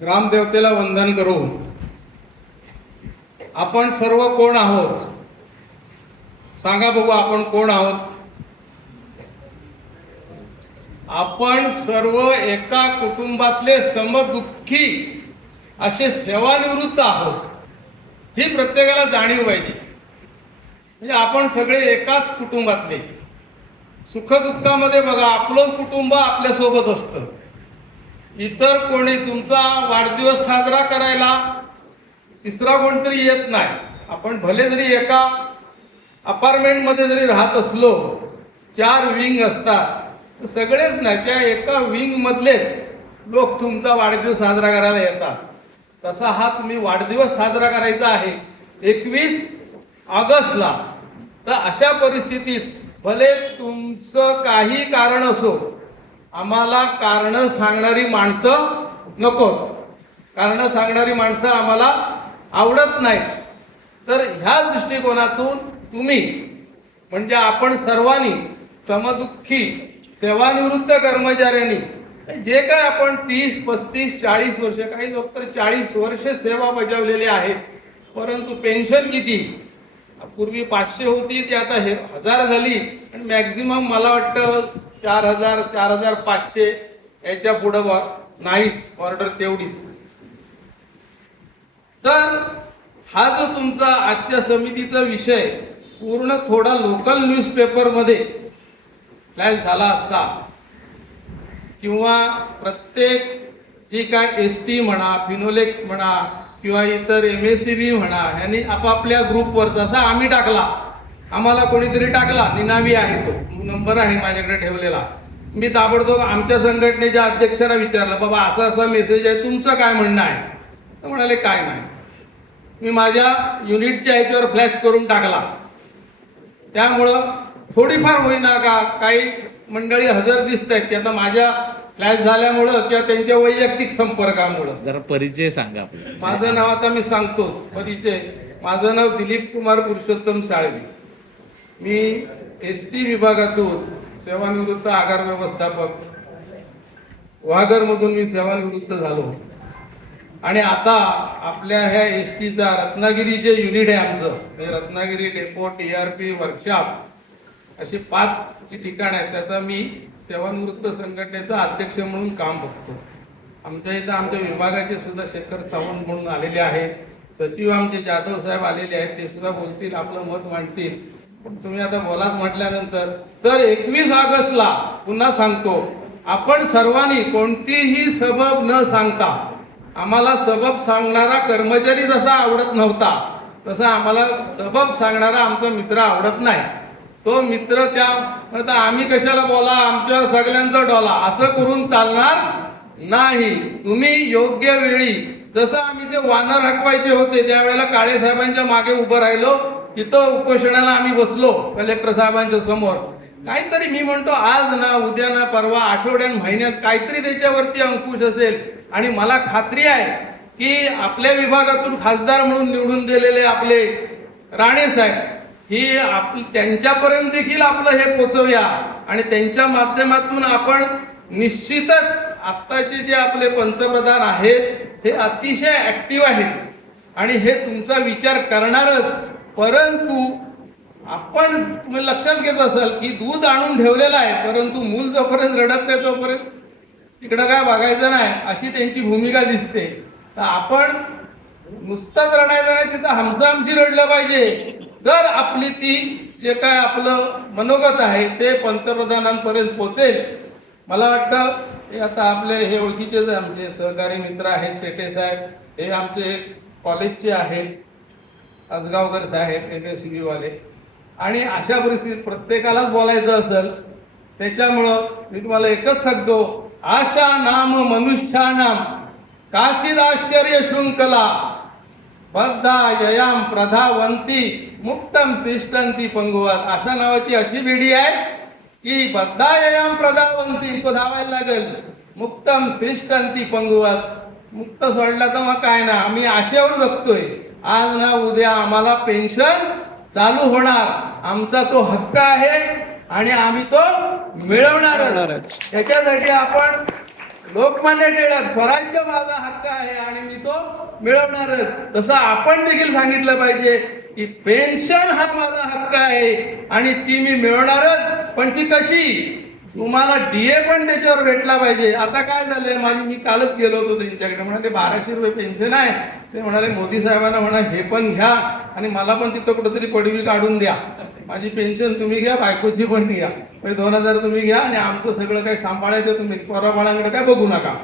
ग्रामदेवतेला वंदन करू आपण सर्व कोण आहोत? सांगा बघू आपण कोण आहोत? आपण सर्व एका कुटुंबातले समदुःखी असे सेवानिवृत्त आहोत. ही प्रत्येकाला जाणीव पाहिजे. म्हणजे आपण सगळे एकाच कुटुंबातले. सुखदुःखामध्ये बघा आपलं कुटुंब आपल्यासोबत असतं. इतर कोणी तुमचा वाढदिवस साजरा करायला तिसरा कोणतरी येत नाही. आपण भले जरी एका अपार्टमेंटमध्ये जरी राहत असलो चार विंग असतात तर सगळेच नाही त्या एका विंगमधलेच लोक तुमचा वाढदिवस साजरा करायला येतात. तसा हा तुम्ही वाढदिवस साजरा करायचा आहे एकवीस ऑगस्टला. तर अशा परिस्थितीत भले तुमचं काही कारण असो आम्हाला कारण सांगणारी माणसं नको. कारण सांगणारी माणसं आम्हाला आवडत नाही तर ह्या दृष्टिकोनातून तुम्ही म्हणजे आपण सर्वांनी समदुःखी सेवानिवृत्त कर्मचाऱ्यांनी जे काय आपण तीस पस्तीस चाळीस वर्ष काही लोक तर चाळीस वर्ष सेवा बजावलेले आहेत परंतु पेन्शन किती? पूर्वी पाचशे होती ती आता हे हजार झाली. आणि मॅक्झिमम मला वाटतं चार हजार चार हजार पाचशे याच्या पुढं नाहीच ऑर्डर तेवढीच. तर हा जो तुमचा आजच्या समितीचा विषय पूर्ण थोडा लोकल न्यूजपेपरमध्ये फ्लॅश झाला असता किंवा प्रत्येक जी काय एस टी म्हणा फिनोलेक्स म्हणा किंवा इतर एम एस सी बी म्हणा यांनी आपापल्या ग्रुपवर जसा आम्ही टाकला आम्हाला कोणीतरी टाकला निनावी आहे तो. नंबर आहे माझ्याकडे ठेवलेला. मी ताबडतोब आमच्या संघटनेच्या अध्यक्षाला विचारलं बाबा असा असा मेसेज आहे तुमचं काय म्हणणं आहे? तर म्हणाले काय नाही. मी माझ्या युनिटच्या ह्याच्यावर फ्लॅश करून टाकला. त्यामुळं थोडीफार होईना का काही मंडळी हजर दिसत आहेत की आता माझ्या फ्लॅश झाल्यामुळं किंवा त्यांच्या वैयक्तिक संपर्कामुळं. जरा परिचय सांगा माझं नाव आता मी सांगतोच परिचय. माझं नाव दिलीप कुमार पुरुषोत्तम साळवी. मी एस टी विभागातून सेवानिवृत्त आगार व्यवस्थापक. वाघरमधून मी सेवानिवृत्त झालो. आणि आता आपल्या ह्या एस टीचा रत्नागिरी जे युनिट आहे आमचं. म्हणजे Ratnagiri depot T R P workshop अशी पाच जी ठिकाण आहेत. त्याचा मी सेवानिवृत्त संघटनेचा अध्यक्ष म्हणून काम बघतो. आमच्या इथं आमच्या विभागाचे सुद्धा शेखर सावंत म्हणून आलेले आहेत. सचिव आमचे जाधव साहेब आलेले आहेत ते सुद्धा बोलतील आपलं मत मांडतील. पण तुम्ही आता बोलाच म्हटल्यानंतर तर एकवीस ऑगस्टला पुन्हा सांगतो आपण सर्वांनी कोणतीही सबब न सांगता आम्हाला सबब सांगणारा कर्मचारी जसा आवडत नव्हता तसा आम्हाला सबब सांगणारा आमचा मित्र आवडत नाही. तो मित्र त्या म्हणता आम्ही कशाला बोला? आमच्या सगळ्यांचा डोला. असं करून चालणार नाही. तुम्ही योग्य वेळी जसं आम्ही ते वानर हकवायचे होते त्यावेळेला काळे साहेबांच्या मागे उभं राहिलो तिथं उपोषणाला आम्ही बसलो कलेक्टर साहेबांच्या समोर. काहीतरी मी म्हणतो आज ना उद्या ना परवा आठवड्यान महिन्यात काहीतरी त्याच्यावरती अंकुश असेल. आणि मला खात्री आहे की आपल्या विभागातून खासदार म्हणून निवडून दिलेले आपले राणे साहेब ही आप त्यांच्यापर्यंत देखील आपलं हे पोचवूया. आणि त्यांच्या माध्यमातून आपण निश्चितच आत्ताचे जे आपले पंतप्रधान आहेत हे अतिशय ॲक्टिव्ह आहेत. आणि हे तुमचा विचार करणारच. परंतु आपण लक्षात घेत असाल की दूध आणून ठेवलेलं आहे परंतु मूल जोपर्यंत रडत नाही तोपर्यंत तिकडं काय बघायचं नाही अशी त्यांची भूमिका दिसते. तर आपण नुसतंच रडायचं नाही तिथं हमसा हमशी रडलं पाहिजे. तर आपली ती जे काय आपलं मनोगत आहे ते पंतप्रधानांपर्यंत पोचेल मला वाटतं हे आता आपले हे ओळखीचेच आहे आमचे सहकारी मित्र आहेत शेटे साहेब हे आमचे कॉलेजचे आहेत आजगावकर साहेब एम एस वाले आणि अशा परिस्थितीत प्रत्येकालाच बोलायचं असेल त्याच्यामुळं मी तुम्हाला एकच सांगतो आशा नाम मनुष्यानाम काशीद आश्चर्य शृंखला. बद्धा ययाम प्रधावंती मुक्तम तिष्ठंती पंगुवात. अशा नावाची अशी बेडी आहे की बद्धा ययाम प्रधावंती तो धावायला लागेल. मुक्तम तिष्ठंती पंगुवात. मुक्त सोडला तर मग काय ना आम्ही आशेवर जगतोय. आज ना उद्या आम्हाला पेन्शन चालू होणार. आमचा तो हक्क आहे आणि आम्ही तो मिळवणार त्याच्यासाठी आपण लोकमान्य टिळक स्वराज्य माझा हक्क आहे आणि मी तो मिळवणारच. तसं आपण देखील सांगितलं पाहिजे की पेन्शन हा माझा हक्क आहे आणि ती मी मिळवणारच. पण ती कशी? तुम्हाला डीए पण त्याच्यावर भेटला पाहिजे. आता काय झालंय माझी मी कालच गेलो होतो त्यांच्याकडे. म्हणाले बाराशे रुपये पेन्शन आहे. ते म्हणाले मोदी साहेबांना म्हणा हे पण घ्या आणि मला पण तिथं कुठंतरी पडवी काढून द्या. माझी पेन्शन तुम्ही घ्या बायकोची पण घ्या. म्हणजे दोन हजार तुम्ही घ्या आणि आमचं सगळं काही सांभाळायचं तुम्ही. पोराबाळांकडे काय बघू नका.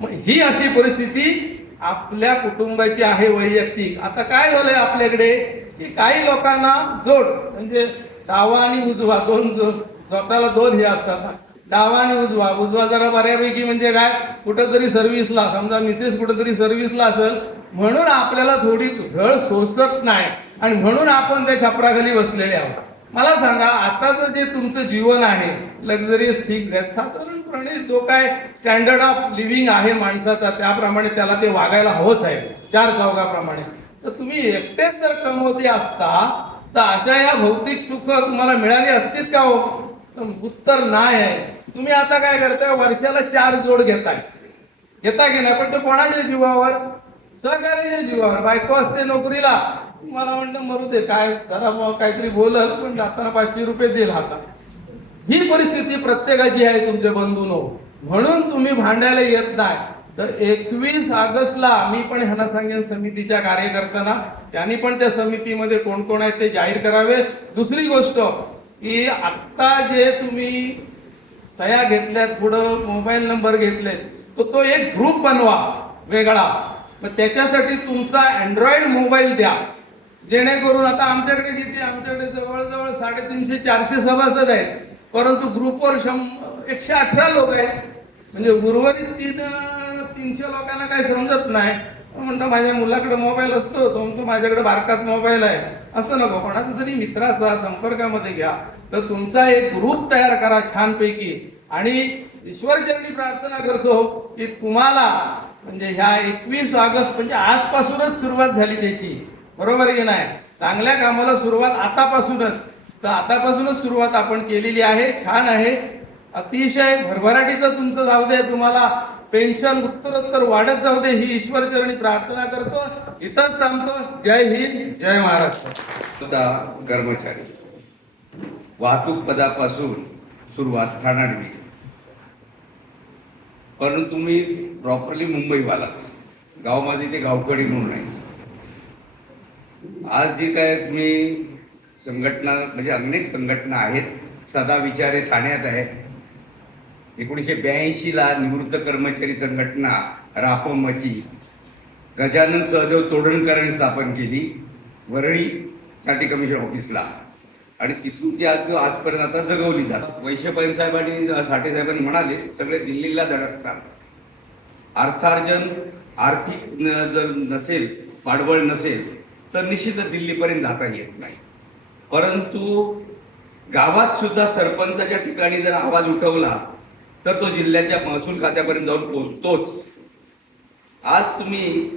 मग ही अशी परिस्थिती आपल्या कुटुंबाची आहे वैयक्तिक. आता काय झालंय आपल्याकडे? की काही लोकांना जोड म्हणजे डावा आणि उजवा दोन जो स्वतःला दोन हे असतात ना. डावा आणि उजवा. उजवा जरा बऱ्यापैकी म्हणजे काय? कुठंतरी सर्व्हिसला समजा मिसेस कुठंतरी सर्व्हिसला असेल म्हणून आपल्याला थोडी झळ सोसत नाही. आणि म्हणून आपण त्या छपराखाली बसलेले आहोत. मला सांगा आताचं जे तुमचं जीवन आहे लक्झरियस ठीक साधारणपणे जो काय स्टँडर्ड ऑफ लिव्हिंग आहे माणसाचा त्याप्रमाणे त्याला ते वागायला हवंच आहे चार चौघाप्रमाणे. तर तुम्ही एकटेच जर कमवते असता तर अशा या भौतिक सुख तुम्हाला मिळाली असतीत का हो? उत्तर नाही आहे. तुम्ही आता काय करताय? वर्षाला चार जोड घेताय. घेता की नाही? पण ते कोणाच्या जीवावर? सहकार्याच्या जीवावर. बायको असते नोकरीला. मला म्हणलं मरू दे काय? जरा बुवा काहीतरी बोलल पण जाताना पाचशे रुपये देईल हातात ही परिस्थिती प्रत्येकाची आहे तुमचे बंधूनो. म्हणून तुम्ही भांडायला येत नाही. तर एकवीस ऑगस्टला मी पण ह्यांना सांगेन समितीच्या कार्यकर्त्यांना. त्यांनी पण त्या समितीमध्ये कोण कोण आहेत ते जाहीर करावे. दुसरी गोष्ट की आत्ता जे तुम्ही सह्या घेतल्यात पुढं मोबाईल नंबर घेतलेत तर तो एक ग्रुप बनवा वेगळा. मग त्याच्यासाठी तुमचा अँड्रॉइड मोबाईल द्या. जेणेकरून आता आमच्याकडे किती आमच्याकडे जवळजवळ साडेतीनशे चारशे सभासद आहेत परंतु ग्रुपवर शं एकशे अठरा लोक आहेत. म्हणजे उर्वरित तीन तीनशे लोकांना काही समजत नाही. म्हणतो माझ्या मुलाकडे मोबाईल असतो तो म्हणतो माझ्याकडे बारकाच मोबाईल आहे. असं नको कोणाचा तरी मित्राचा संपर्कामध्ये घ्या. तर तुमचा एक ग्रुप तयार करा छानपैकी. आणि ईश्वरचरणी प्रार्थना करतो की तुम्हाला म्हणजे ह्या एकवीस ऑगस्ट म्हणजे आजपासूनच सुरुवात झाली त्याची. बरोबर आहे की नाही? चांगल्या कामाला सुरुवात आतापासूनच. तर आतापासूनच सुरुवात आपण केलेली आहे छान आहे. अतिशय भरभराटीचं तुमचं जाऊ दे तुम्हाला पेन्शन उत्तरोत्तर वाढत जाऊ दे ही ईश्वरचरणी प्रार्थना करतो. इथंच थांबतो. जय हिंद जय महाराष्ट्र. कर्मचारी. वाहतूक पदापासून सुरुवात ठाणाडवी परंतु तुम्ही प्रॉपरली मुंबईवालाच. गावमध्ये ते गावकडी म्हणून नाही आज जी काय तुम्ही संघटना म्हणजे अनेक संघटना आहेत सदा विचारे ठाण्यात आहे एकोणीसशे ब्याऐंशीला निवृत्त कर्मचारी संघटना रापमची गजानन सहदेव तोडणकरांनी स्थापन केली वरळी साठी कमिशन ऑफिसला आणि तिथून ती आज आजपर्यंत आता जगवली जात. वैश्यपायन साहेबांनी साठे साहेबांनी म्हणाले सगळे दिल्लीला धडकतात अर्थार्जन आर्थिक जर नसेल पाठबळ नसेल तर निश्चितच दिल्लीपर्यंत जाता येत नाही. परंतु गावात सुद्धा सरपंचाच्या ठिकाणी जर आवाज उठवला तर तो जिल्ह्याच्या महसूल खात्यापर्यंत जाऊन पोहोचतोच आज तुम्ही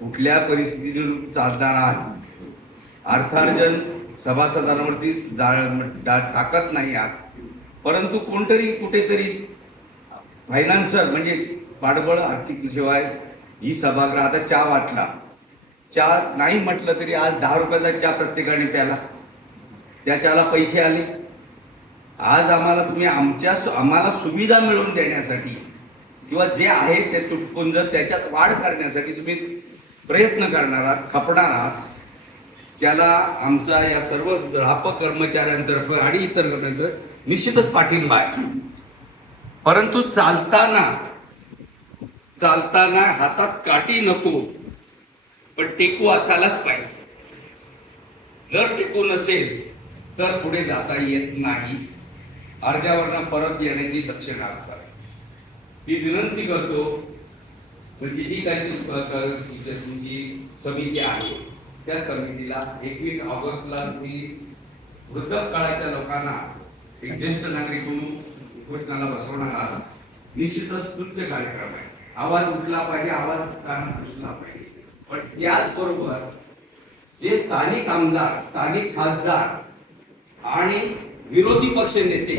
कुठल्या परिस्थितीतून चालणार आहात? अर्थार्जन सभासदांवरती जा- टाकत नाही आहात परंतु कोणतरी कुठेतरी फायनान्सर म्हणजे पाठबळ आर्थिक शिवाय ही सभागृह आता चहा वाटला. चहा नाही म्हटलं तरी आज दहा रुपयाचा चहा प्रत्येकाने प्याला. त्या चहाला पैसे आले. आज आम्हाला तुम्ही आमच्या आम्हाला सुविधा मिळवून देण्यासाठी किंवा जे आहे ते तुटपुंज त्याच्यात वाढ करण्यासाठी तुम्ही प्रयत्न करणार आहात खपणार आहात. त्याला आमचा या सर्व ग्राहक कर्मचाऱ्यांतर्फे आणि इतर निश्चितच पाठिंबा आहे. परंतु चालताना चालताना हातात काठी नको पण टेकू असायलाच पाहिजे. जर टेकू नसेल तर पुढे जाता येत नाही. अर्ध्यावरनं परत येण्याची दक्षिणा असतात. मी विनंती करतो म्हणजे ही काही तुमच्या- तुमची समिती आहे. त्या समितीला एकवीस ऑगस्टला तुम्ही वृद्धकाळाच्या लोकांना एक ज्येष्ठ नागरिक म्हणून उपोषणाला बसवणार आहात. निश्चितच स्तुत्य कार्यक्रम आहे आवाज उठला पाहिजे आवाज कानात घुसला पाहिजे. पण त्याचबरोबर जे स्थानिक आमदार स्थानिक खासदार आणि विरोधी पक्ष नेते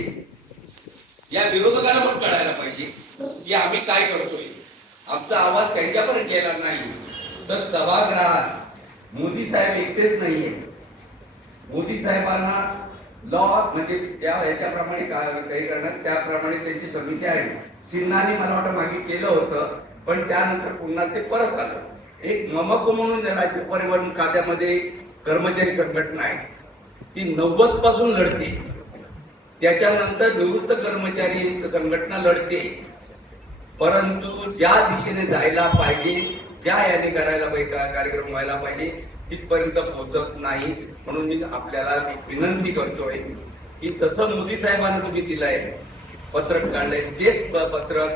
या विरोधकांना पण कळायला पाहिजे की आम्ही काय करतोय. आमचा आवाज त्यांच्यापर्यंत गेला नाही. तर सभागृहात मोदी साहेब एकटेच नाहीये. मोदी साहेबांना लॉ म्हणजे त्या ह्याच्याप्रमाणे काय काही करणार त्याप्रमाणे त्यांची समिती आहे. सिन्हाने मला वाटतं मागे केलं होतं पण त्यानंतर पुन्हा ते परत आलं. एक ममको म्हणून राज्य परिवहन खात्यामध्ये कर्मचारी संघटना आहे. ती नव्वदपासून लढते. त्याच्यानंतर निवृत्त कर्मचारी संघटना लढते. परंतु ज्या दिशेने जायला पाहिजे ज्या याने करायला पाहिजे कार्यक्रम व्हायला पाहिजे तिथपर्यंत पोहोचत नाही. म्हणून मी आपल्याला विनंती करतोय की जसं मोदी साहेबांना तुम्ही दिलंय पत्रक काढलंय तेच प- पत्रक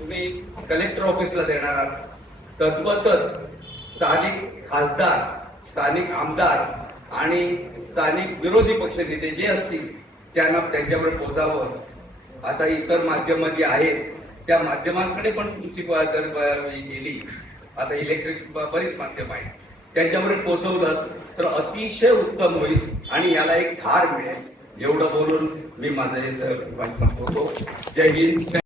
तुम्ही कलेक्टर ऑफिसला देणार आहात. तद्वतच स्थानिक खासदार स्थानिक आमदार आणि स्थानिक विरोधी पक्षनेते जे असतील त्यांना त्यांच्यावर पोचावं. आता इतर माध्यम जे आहेत त्या माध्यमांकडे पण तुमची ब- जर गेली आता इलेक्ट्रिक बरीच माध्यम आहेत. त्यांच्याकडे पोचवलं तर अतिशय उत्तम होईल आणि याला एक ठार मिळेल. एवढं बोलून मी माझं हे सर संपवतो जय हिंद.